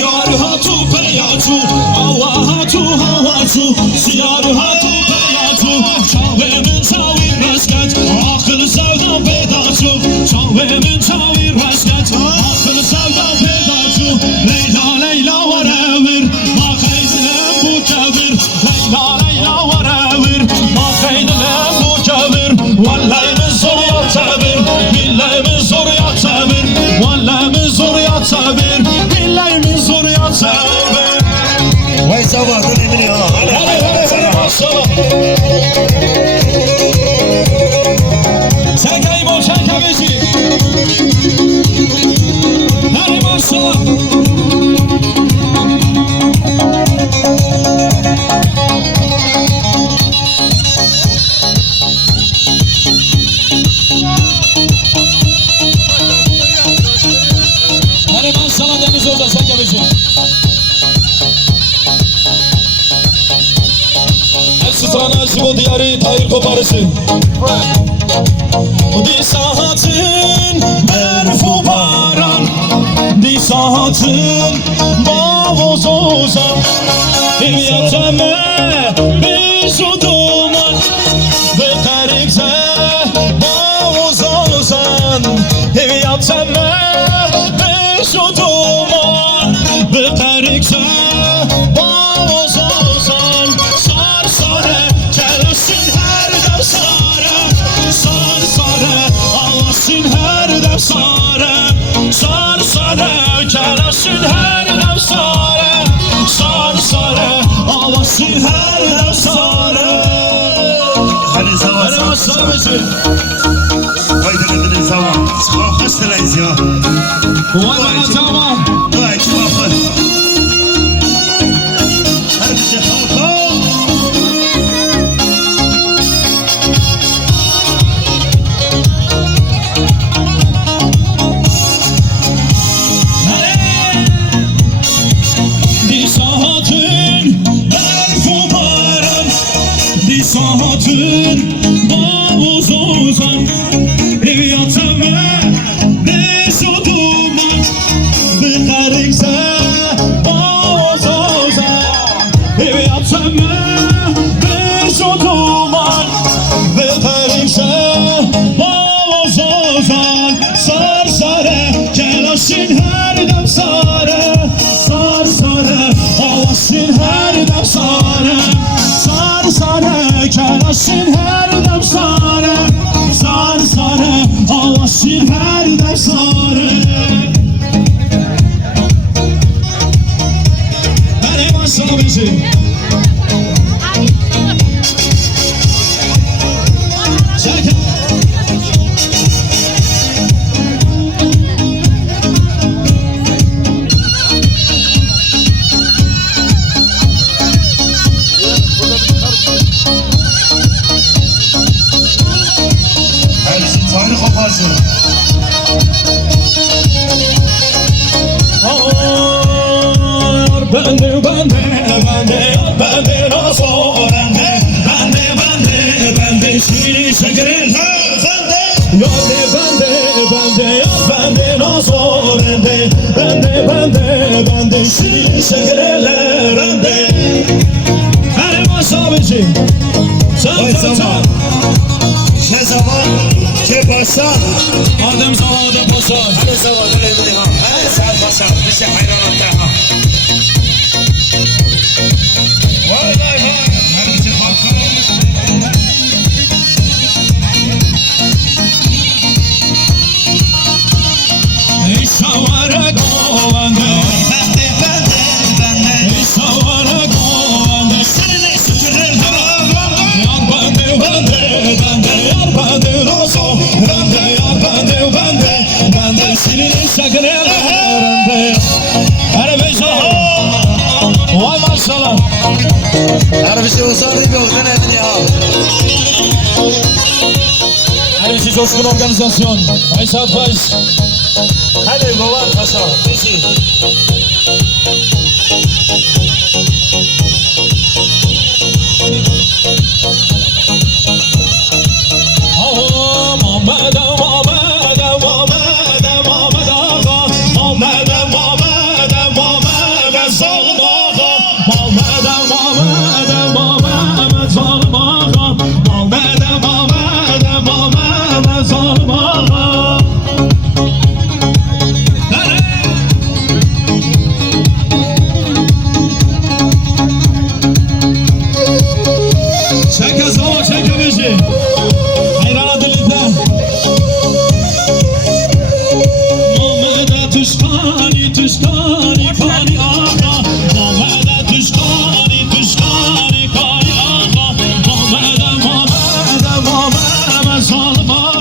Siyar hatu peyatu Allah hatu havatu Siyar hatu peyatu Çavemin çavir resket Akıl sevdan pedatu Çavemin çavir resket Akıl sevdan pedatu Leyla Leyla var evir Makaydilim bu kevir Leyla Leyla var evir Makaydilim bu kevir Vallahi min zor ya tevir Billahi min zor ya tevir Vallahi min zor ya tevir Billahi min zor ya tevir Vay sabahın emini ha. Hadi maşallah. Sen kaybol sen kabeci. Hadi maşallah. Hadi maşallah Deniz Hoca sen kabeci. Strana живо diyarı Tahir Koparısı Di sahatin berfu baran Di sahatin bavoz ozan Eviyateme bizu duman Ve karikse bavoz ozan Eviyateme bizu duman Ve karikse bavoz ozan Her dem sare, sar sare, kelasın her dem sare, sar sare, avasın her dem sare. Hadi sabah Hadi maşallah bizim. Vay dediniz sabah. Sabah kaç taneyz ya? Vay bana tamam. Dua iki bakın. Her bir şey halka. Saatın bavuz ozan Eviyateme beso duman Bıkarikse bavuz ozan Eviyateme beso duman Bıkarikse bavuz ozan Sar sare kelasın her dem sare Sar sare havasın her dem sare Sar sare kelasın her dem sare Sar sare havasın her dem sare Hadi maşallah bizi Çek Tahir Koparısı. Bende nasıl bende şirin şekerin bende nasıl bende şirin şekerler Hadi maşallah bizi Vay sabah. Ne zaman? Ke başa. Adem zaman Adem Paşa Hadi sabahın emini ha. Hadi saat başa. Bir şey hayranatlar ha. Vay vay vay. Her bir şey halka. İşavara govande İşavara govande Seni şükürler Yar bende Yar bende nasıl Bende seni şükürler Hadi beşo Vay maşallah Her bir şey olsa değil mi? Oradan emini ha. Her bir şey coşkun organizasyon Aysat Baş Hadi baban paşa. Peki. zalim ağa. Çek asama çek ömeci. Hayrana dilinden. Mehmet'e tuşkani tuşkani kani ağa. Mehmet'e tuşkani tuşkani kani ağa. Mehmet'e zalim ağa. Mehmet'e zalim ağa.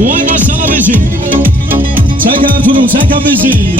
Vay maşallah bezi. Çek Ertuğrul çek bezi.